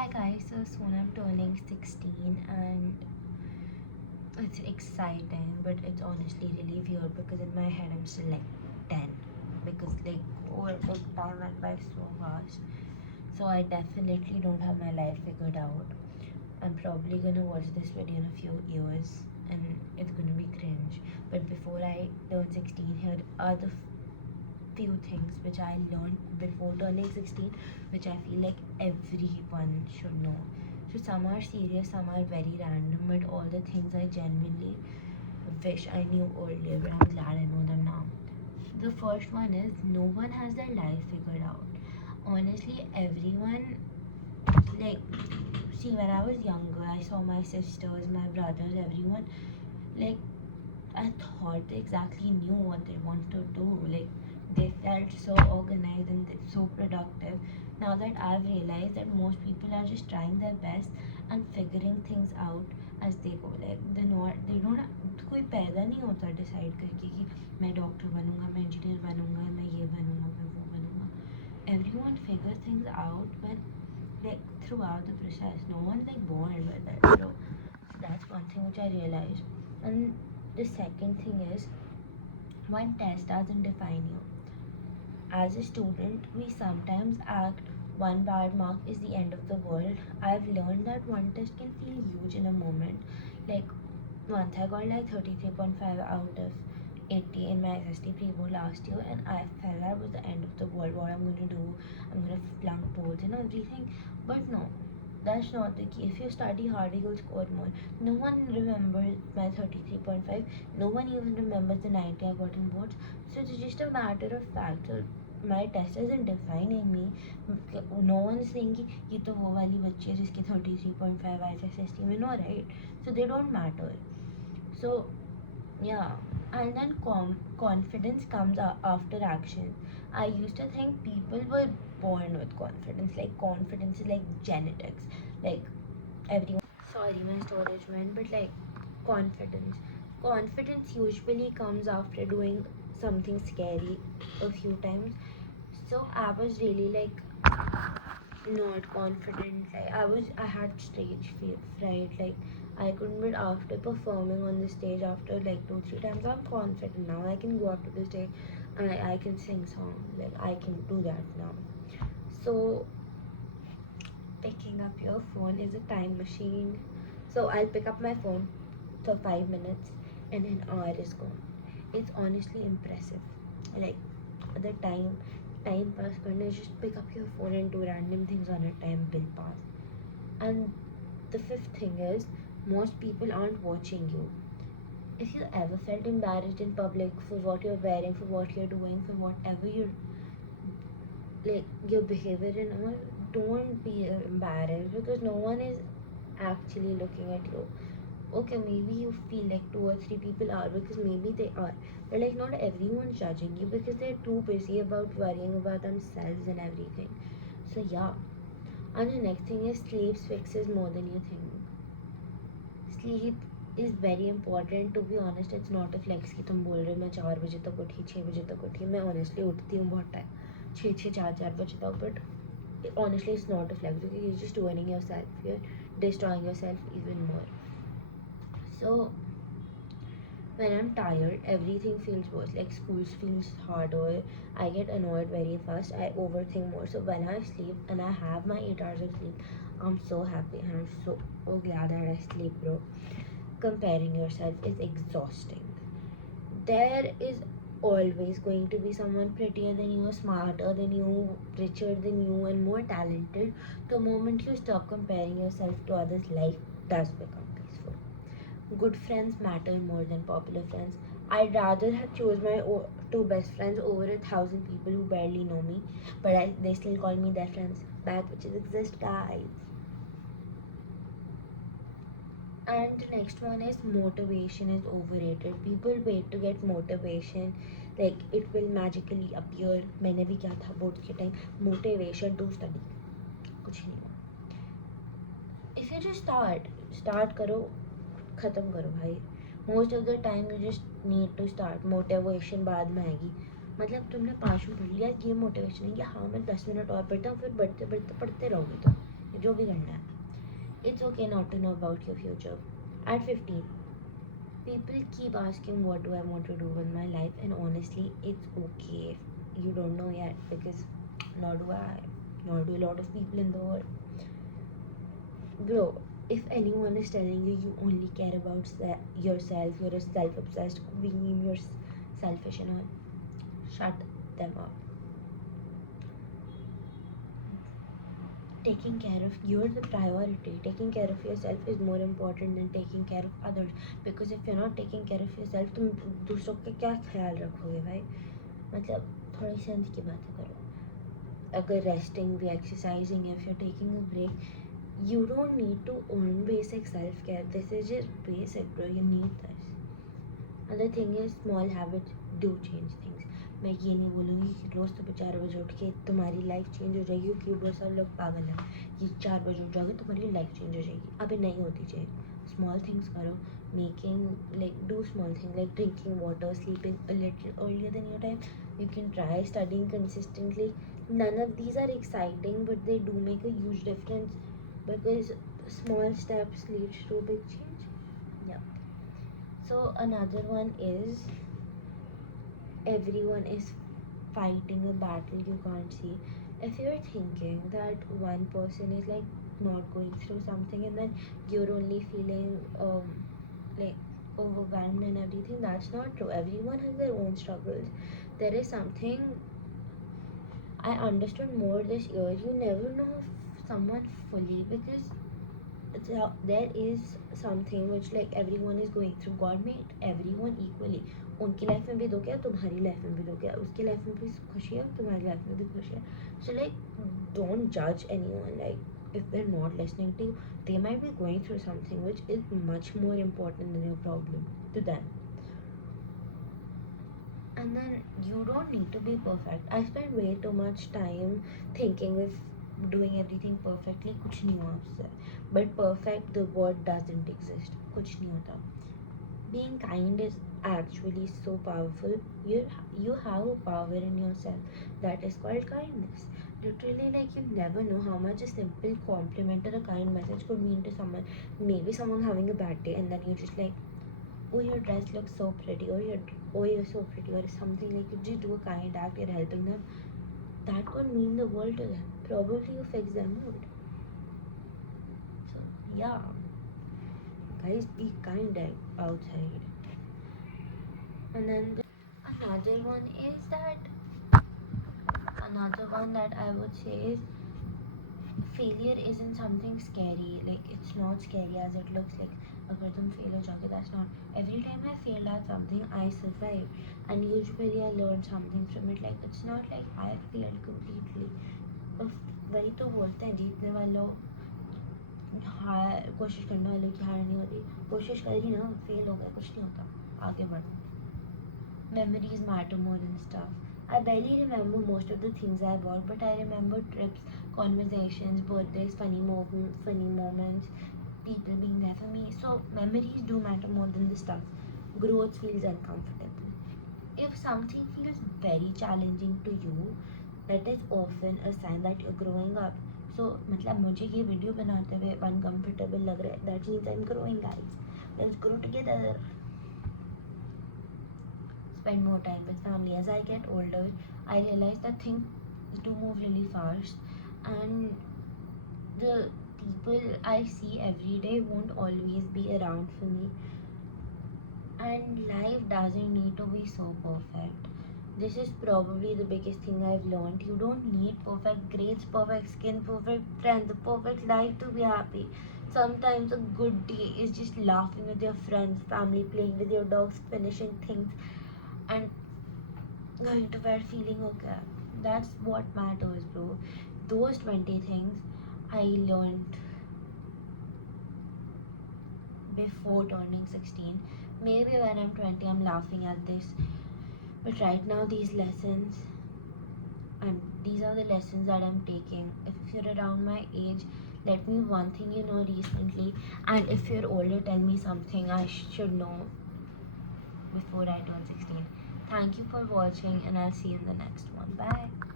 Hi guys, so soon I'm turning 16 and it's exciting, but it's honestly really weird because in my head I'm still like 10 because time went by so fast. So I definitely don't have my life figured out. I'm probably gonna watch this video in a few years and it's gonna be cringe. But before I turn 16, here are the few things which I learned before turning 16, which I feel like everyone should know. So some are serious, some are very random, but all the things I genuinely wish I knew earlier, but I'm glad I know them now. The first one is no one has their life figured out. Honestly, everyone, like, see, when I was younger, I saw my sisters, my brothers, everyone, like, I thought they exactly knew what they wanted to do. Like they felt so organized and so productive. Now that I've realized that most people are just trying their best and figuring things out as they go. Like they don't कोई पैदा नहीं होता decide करके कि मैं doctor बनूंगा, मैं engineer बनूंगा, मैं ये बनूंगा, मैं वो बनूंगा. Everyone figures things out when like throughout the process. No one's like born with it. So that's one thing which I realized. And the second thing is one test doesn't define you. As a student, we sometimes act one bad mark is the end of the world. I've learned that one test can feel huge in a moment. Like once I got like 33.5 out of 80 in my SST pre-board last year, and I felt that was the end of the world. What I'm gonna do? I'm gonna flunk boards and everything. But no, that's not the key. If you study harder, you'll score more. No one remembers my 33.5. No one even remembers the 90 I got in boards. So it's just a matter of fact. So my test isn't defining me. No one is saying कि ये तो वो वाली बच्ची है जिसके 33.5 आए थे SST में. No, right? So they don't matter. So yeah, and then confidence comes after action. I used to think people were born with confidence. Like confidence is like genetics. Like everyone. Sorry, my storage went, but like confidence. Confidence usually comes after doing something scary a few times. So I was really like not confident. Like I had stage fear, fright. Like I couldn't. But after performing on the stage, after like 2 3 times, I'm confident now. I can go up to the stage, and I can sing songs. Like I can do that now. So picking up your phone is a time machine. So I'll pick up my phone for 5 minutes, and an hour is gone. It's honestly impressive. Like the time pass करना, just pick up your phone and do random things on a time will pass. And the fifth thing is most people aren't watching you. If you ever felt embarrassed in public for what you're wearing, for what you're doing, for whatever you're like your behavior and all, don't be embarrassed because no one is actually looking at you. Okay, maybe you feel like 2 or 3 people are because maybe they are, but like not everyone's judging you because they're too busy about worrying about themselves and everything. So yeah. And the next thing is sleep fixes more than you think. Sleep is very important. To be honest, it's not a flex कि तुम बोल रहे हो मैं 4 बजे तक उठी, 6 बजे तक उठी. मैं honestly उठती हूँ बहुत टाइम, 6 4 बजे तक. But honestly it's not a flex because you're just ruining yourself, you're destroying yourself even more. So when I'm tired, everything feels worse. Like school feels harder. I get annoyed very fast. I overthink more. So when I sleep and I have my 8 hours of sleep, I'm so happy and I'm so glad that I sleep, bro. Comparing yourself is exhausting. There is always going to be someone prettier than you, smarter than you, richer than you, and more talented. The moment you stop comparing yourself to others, life does become peaceful. Good friends matter more than popular friends. I'd rather have chose my two best friends over 1,000 people who barely know me, but they still call me their friends. Bad bitches exist, guys. And the next one is motivation is overrated. People wait to get motivation, like it will magically appear. मैंने भी क्या था board के time, motivation to study, कुछ नहीं हुआ. If you just start करो, ख़त्म करो भाई. Most of the time you just need to start. Motivation बाद में आएगी. मतलब तुमने 5 मिनट पढ़ लिया, ये मोटिवेशन है कि हाँ मैं 10 मिनट और पढ़ता हूँ, फिर बढ़ते बढ़ते पढ़ते रहोगे. तो जो भी करना है. It's okay not to know about your future. At 15, people keep asking what do I want to do with my life, and honestly, it's okay if you don't know yet, because nor do I, nor do a lot of people in the world. Bro, if anyone is telling you you only care about yourself, you're a self-obsessed queen, you're selfish and all, shut them up. Taking care of you're the priority. Taking care of yourself is more important than taking care of others, because if you're not taking care of yourself, तुम दूसरों का क्या ख्याल रखोगे भाई? मतलब थोड़ी sense की बातें करो. अगर रेस्टिंग भी, exercising, if you're taking a break, you don't need to own basic self-care. This is just basic, bro. You need this. Another thing is small habits do change things. मैं ये नहीं बोलूँगी कि रोज़ सुबह 4 बजे उठ के तुम्हारी लाइफ चेंज हो जाएगी, क्योंकि वो सब लोग पागल हैं कि 4 बजे उठ जाओगे तुम्हारी लाइफ चेंज हो जाएगी. अबे नहीं होती चाहिए. स्मॉल थिंग्स करो. Making like do small thing like drinking water, sleeping a little earlier then your time. You can try studying consistently. None of these are exciting, but they do make a huge difference, because small steps lead to big change. Yeah. So another one is everyone is fighting a battle you can't see. If you're thinking that one person is like not going through something, and then you're only feeling like overwhelmed and everything, that's not true. Everyone has their own struggles. There is something I understood more this year. You never know someone fully, because there is something which like everyone is going through. God made everyone equally. उनकी life में भी दुख है, तुम्हारी life में भी दुख है, उसकी लाइफ में भी खुशी है, तुम्हारी लाइफ में भी खुशी है. So like, don't judge anyone. Like if they're not listening to you, they might be going through something which is much more important than your problem to them. And then you don't need to be perfect. I spent way too much time thinking if doing everything perfectly कुछ नहीं हुआ उससे. But perfect, the word doesn't exist. कुछ नहीं होता. Being kind is actually so powerful. You have a power in yourself that is called kindness. Literally, like, you never know how much a simple compliment or a kind message could mean to someone. Maybe someone having a bad day, and then you just like, oh, your dress looks so pretty, or you're so pretty, or something. Like, you just do a kind act, you're helping them. That could mean the world to them. Probably you fix their mood. So yeah, guys, be kind outside. And then another one that I would say is failure isn't something scary. Like, it's not scary as it looks. Like, अगर तुम fail हो जाओगे, that's not. Every time I failed at something, I survived, and usually I learned something from it. Like, it's not like I failed completely. वही तो बोलते हैं जीतने वालों, हार कोशिश करने वालों की हार नहीं होती. कोशिश करी ना, फेल हो गया, कुछ नहीं होता, आगे बढ़ो. Memories matter more than stuff. I barely remember most of the things I bought, but I remember trips, conversations, birthdays, funny moments, people being there for me. So memories do matter more than the stuff. Growth feels uncomfortable. If something feels very challenging to you, that is often a sign that you're growing up. So मतलब मुझे ये video बनाते हुए uncomfortable लग रहा है, that means I'm growing, guys. Let's grow together. Spend more time with family. As I get older, I realize that things do move really fast, and the people I see every day won't always be around for me. And life doesn't need to be so perfect. This is probably the biggest thing I've learned. You don't need perfect grades, perfect skin, perfect friends, a perfect life to be happy. Sometimes a good day is just laughing with your friends, family, playing with your dogs, finishing things, and going to bed feeling okay. That's what matters, bro. Those 20 things I learned before turning 16. Maybe when I'm 20, I'm laughing at this. But right now, these lessons, and these are the lessons that I'm taking. If you're around my age, let me one thing you know recently. And if you're older, tell me something I should know before I turn 16. Thank you for watching, and I'll see you in the next one. Bye.